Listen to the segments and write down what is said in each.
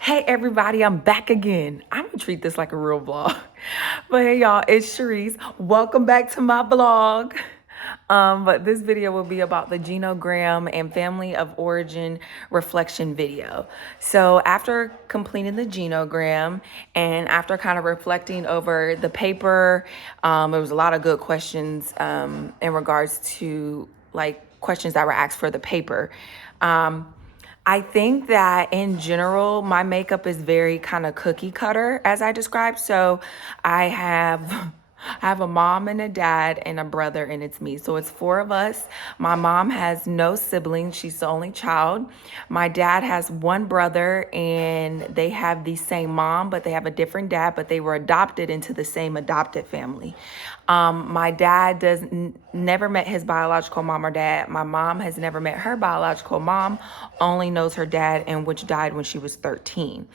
Hey everybody, I'm back again. I'm gonna treat this like a real vlog. But hey y'all, it's Sharice. Welcome back to my vlog. But this video will be about the genogram and family of origin reflection video. So after completing the genogram and after kind of reflecting over the paper, there was a lot of good questions in regards to like questions that were asked for the paper. I think that in general, my makeup is very kind of cookie cutter as I described. So I have I have a mom and a dad and a brother, and it's me. So it's four of us. My mom has no siblings. She's the only child. My dad has one brother, and they have the same mom, but they have a different dad, but they were adopted into the same adopted family. My dad never met his biological mom or dad. My mom has never met her biological mom, only knows her dad, and which died when she was 13.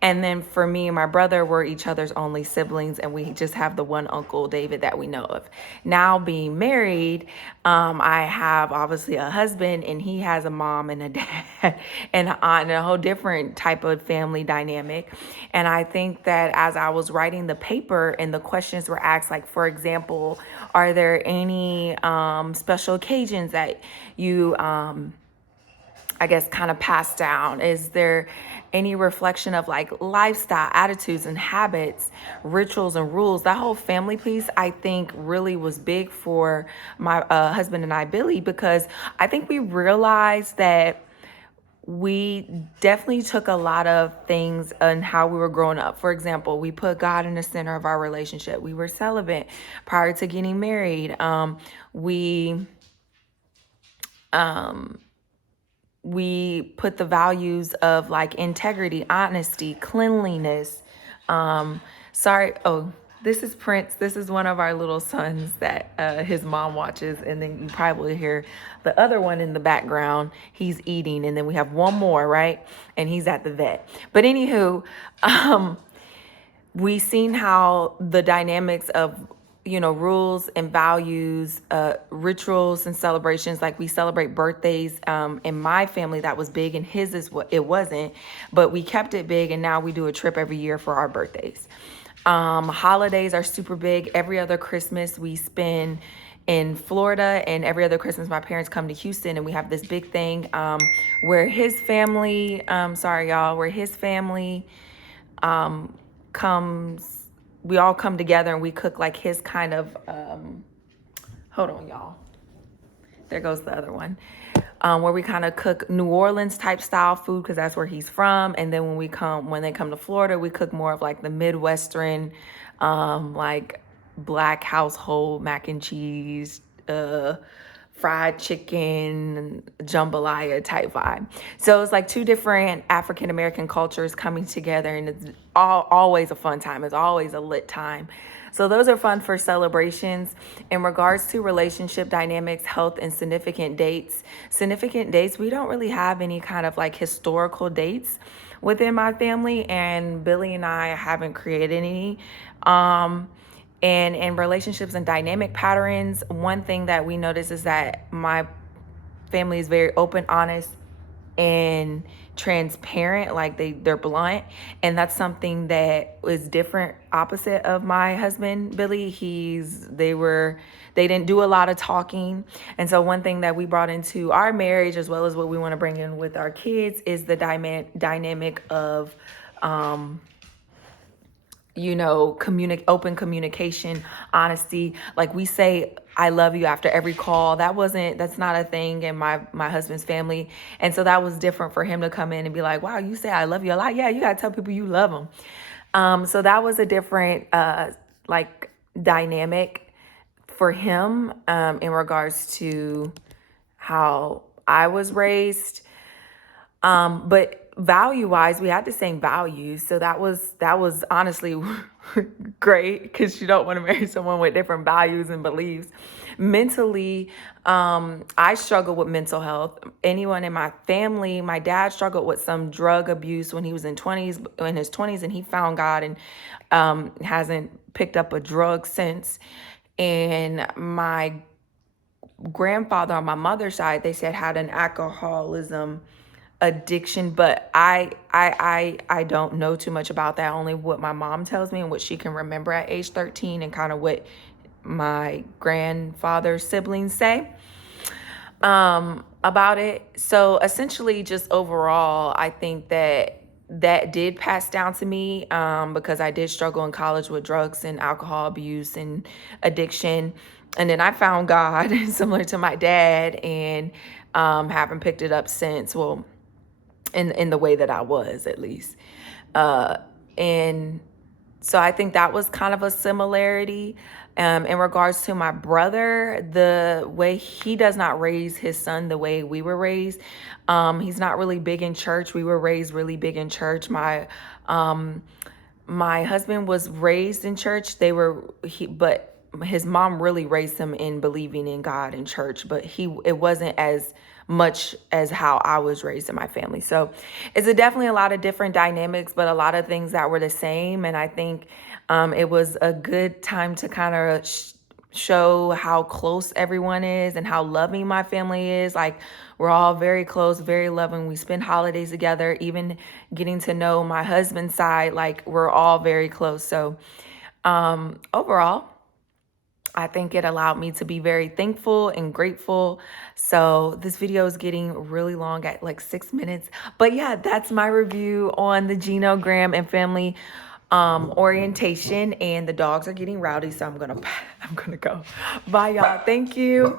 And then for me and my brother, we're each other's only siblings, and we just have the one uncle, David, that we know of. Now being married, I have obviously a husband, and he has a mom and a dad and an aunt, and a whole different type of family dynamic. And I think that as I was writing the paper and the questions were asked, like, for example, are there any special occasions that you I guess, kind of passed down? Is there any reflection of like lifestyle, attitudes, and habits, rituals, and rules? That whole family piece, I think, really was big for my husband and I, Billy, because I think we realized that we definitely took a lot of things on how we were growing up. For example, we put God in the center of our relationship. We were celibate prior to getting married. We put the values of like integrity, honesty, cleanliness. This is Prince. This is one of our little sons that his mom watches. And then you probably hear the other one in the background. He's eating. And then we have one more, right? And he's at the vet. But anywho, we seen how the dynamics of rules and values, rituals and celebrations, like we celebrate birthdays in my family. That was big, and his is what it wasn't, but we kept it big, and now we do a trip every year for our birthdays. Holidays are super big. Every other Christmas we spend in Florida, and every other Christmas my parents come to Houston, and we have this big thing where his family comes, we all come together and we cook like his kind of hold on y'all, there goes the other one, where we kind of cook New Orleans type style food because that's where he's from. And then when they come to Florida, we cook more of like the Midwestern, like black household mac and cheese, fried chicken, jambalaya type vibe. So it's like two different African American cultures coming together, and it's always a fun time. It's always a lit time. So those are fun for celebrations. In regards to relationship dynamics, health, and significant dates, we don't really have any kind of like historical dates within my family, and Billy and I haven't created any. And in relationships and dynamic patterns, one thing that we notice is that my family is very open, honest, and transparent. Like they're blunt, and that's something that is different, opposite of my husband Billy. They didn't do a lot of talking. And so one thing that we brought into our marriage, as well as what we want to bring in with our kids, is the dynamic of open communication, honesty. Like we say I love you after every call. That's not a thing in my husband's family. And so that was different for him to come in and be like, wow, you say I love you a lot. Yeah, you gotta tell people you love them. So that was a different like dynamic for him in regards to how I was raised. But value-wise, we had the same values. So that was honestly great, because you don't want to marry someone with different values and beliefs. Mentally, I struggle with mental health. Anyone in my family, my dad struggled with some drug abuse when he was in his 20s, and he found God and hasn't picked up a drug since. And my grandfather on my mother's side, they said, had an alcoholism addiction, but I don't know too much about that. Only what my mom tells me and what she can remember at age 13, and kind of what my grandfather's siblings say about it. So essentially, just overall, I think that did pass down to me, because I did struggle in college with drugs and alcohol abuse and addiction. And then I found God, similar to my dad, and haven't picked it up since. Well, in the way that I was, at least. And so I think that was kind of a similarity. In regards to my brother, the way he does not raise his son the way we were raised. He's not really big in church. We were raised really big in church. My husband was raised in church. But his mom really raised him in believing in God and church, but it wasn't as much as how I was raised in my family. So definitely a lot of different dynamics, but a lot of things that were the same. And I think it was a good time to kind of show how close everyone is and how loving my family is. Like, we're all very close, very loving. We spend holidays together. Even getting to know my husband's side, like, we're all very close. So overall, I think it allowed me to be very thankful and grateful. So this video is getting really long at like 6 minutes. But yeah, that's my review on the Genogram and family orientation. And the dogs are getting rowdy, so I'm gonna go. Bye, y'all. Thank you.